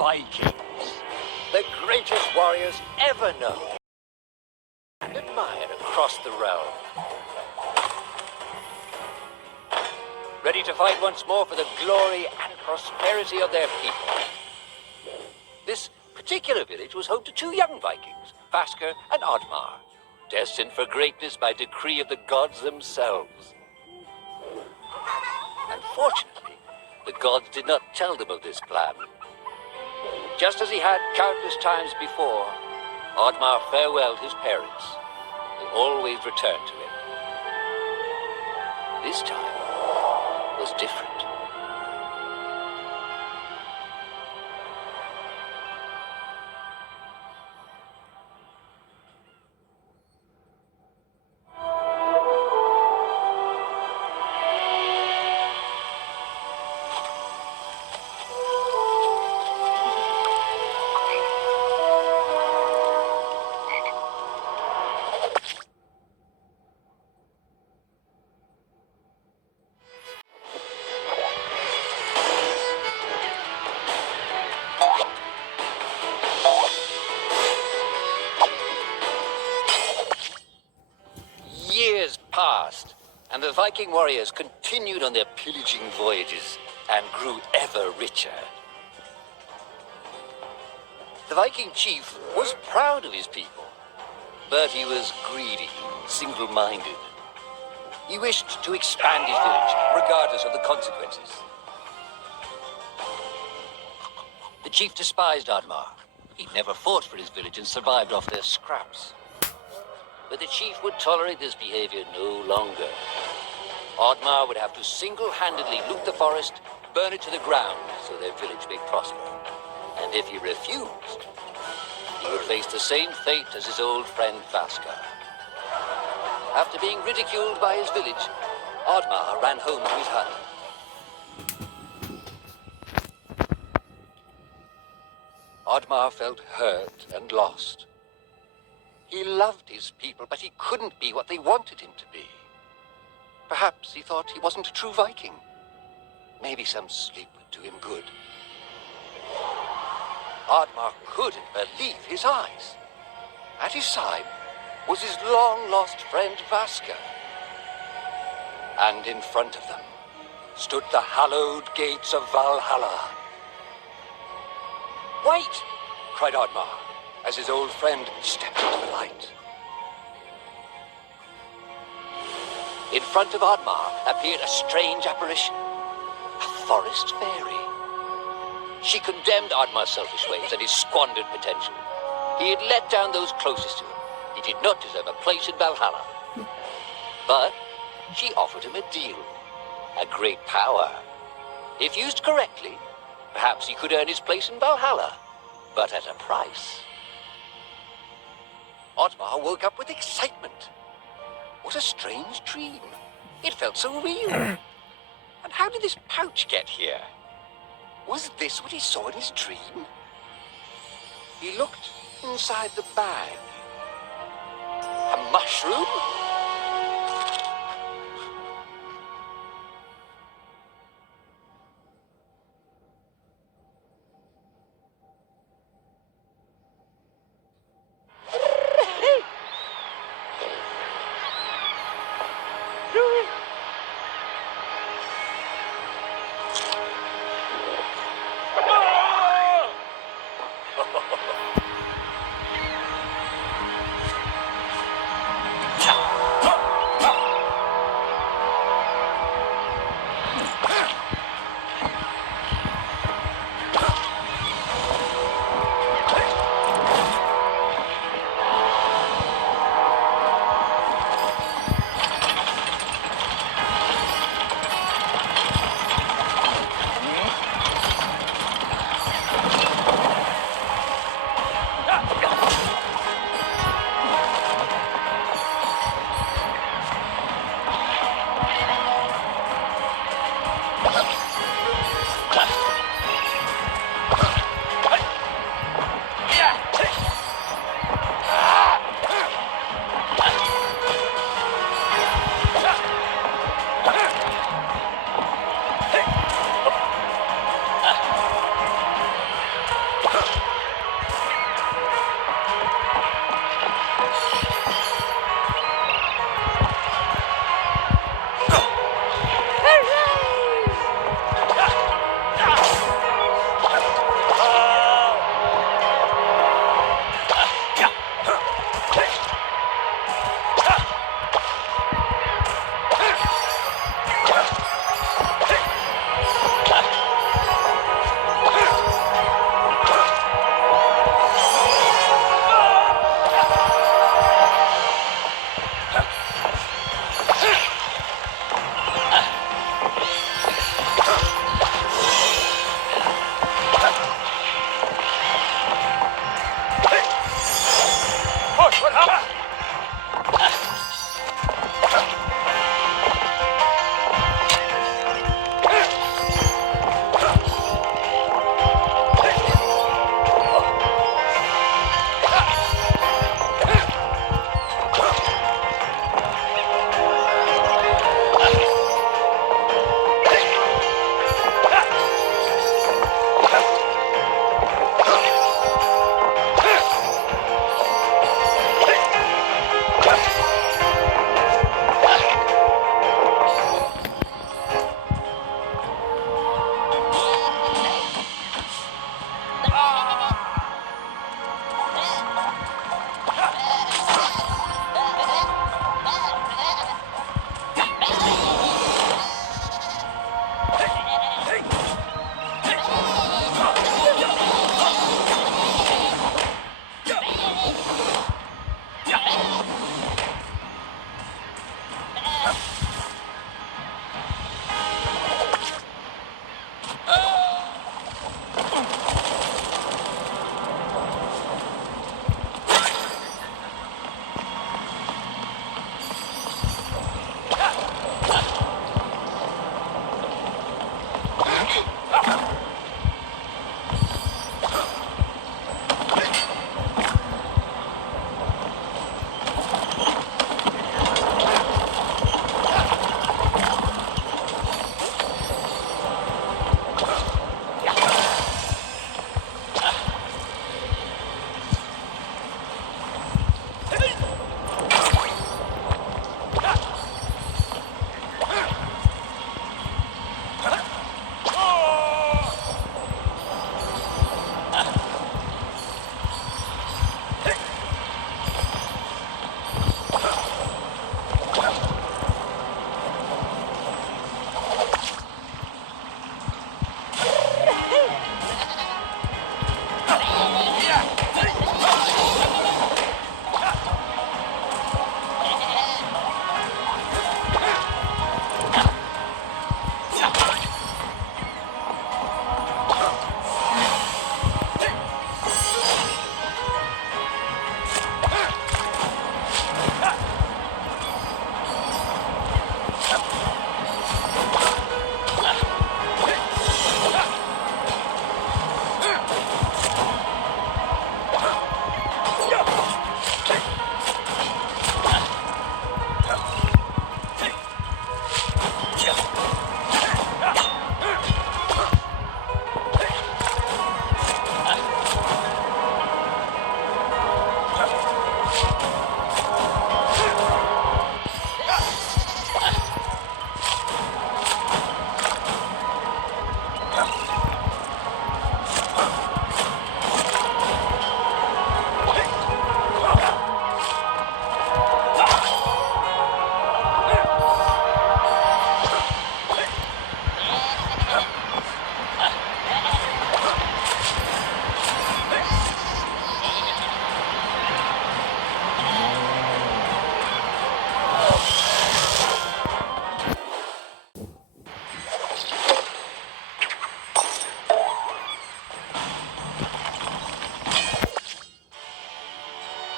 Vikings, the greatest warriors ever known and admired across the realm. Ready to fight once more for the glory and prosperity of their people. This particular village was home to two young Vikings, Vasker and Oddmar, destined for greatness by decree of the gods themselves. Unfortunately, the gods did not tell them of this plan. Just as he had countless times before, Oddmar farewelled his parents. They always returned to him. This time was different. Years passed, and the Viking warriors continued on their pillaging voyages and grew ever richer. The Viking chief was proud of his people, but he was greedy, single-minded. He wished to expand his village, regardless of the consequences. The chief despised Oddmar. He'd never fought for his village and survived off their scraps. But the chief would tolerate this behavior no longer. Oddmar would have to single-handedly loot the forest, burn it to the ground so their village may prosper. And if he refused, he would face the same fate as his old friend Vasker. After being ridiculed by his village, Oddmar ran home to his hut. Oddmar felt hurt and lost. He loved his people, but he couldn't be what they wanted him to be. Perhaps he thought he wasn't a true Viking. Maybe some sleep would do him good. Oddmar couldn't believe his eyes. At his side was his long-lost friend Vasker. And in front of them stood the hallowed gates of Valhalla. "Wait!" cried Oddmar, as his old friend stepped into the light. In front of Oddmar appeared a strange apparition, a forest fairy. She condemned Oddmar's selfish ways and his squandered potential. He had let down those closest to him. He did not deserve a place in Valhalla. But she offered him a deal, a great power. If used correctly, perhaps he could earn his place in Valhalla, but at a price. Oddmar woke up with excitement. What a strange dream. It felt so real. And how did this pouch get here? Was this what he saw in his dream? He looked inside the bag. A mushroom?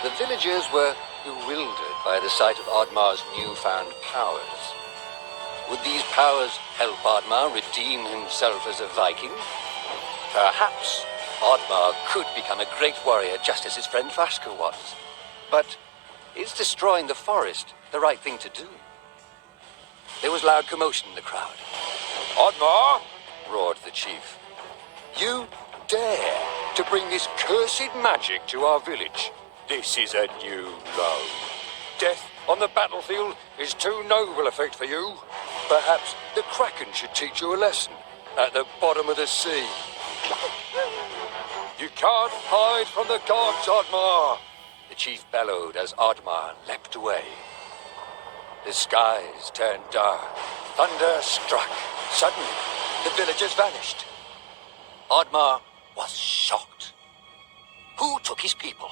The villagers were bewildered by the sight of Oddmar's newfound powers. Would these powers help Oddmar redeem himself as a Viking? Perhaps Oddmar could become a great warrior just as his friend Vaska was. But is destroying the forest the right thing to do? There was loud commotion in the crowd. Oddmar! Roared the chief. You dare to bring this cursed magic to our village? This is a new low. Death on the battlefield is too noble a fate for you. Perhaps the Kraken should teach you a lesson at the bottom of the sea. You can't hide from the gods, Oddmar! The chief bellowed as Oddmar leapt away. The skies turned dark. Thunder struck. Suddenly, the villagers vanished. Oddmar was shocked. Who took his people?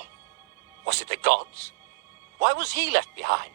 Was it the gods? Why was he left behind?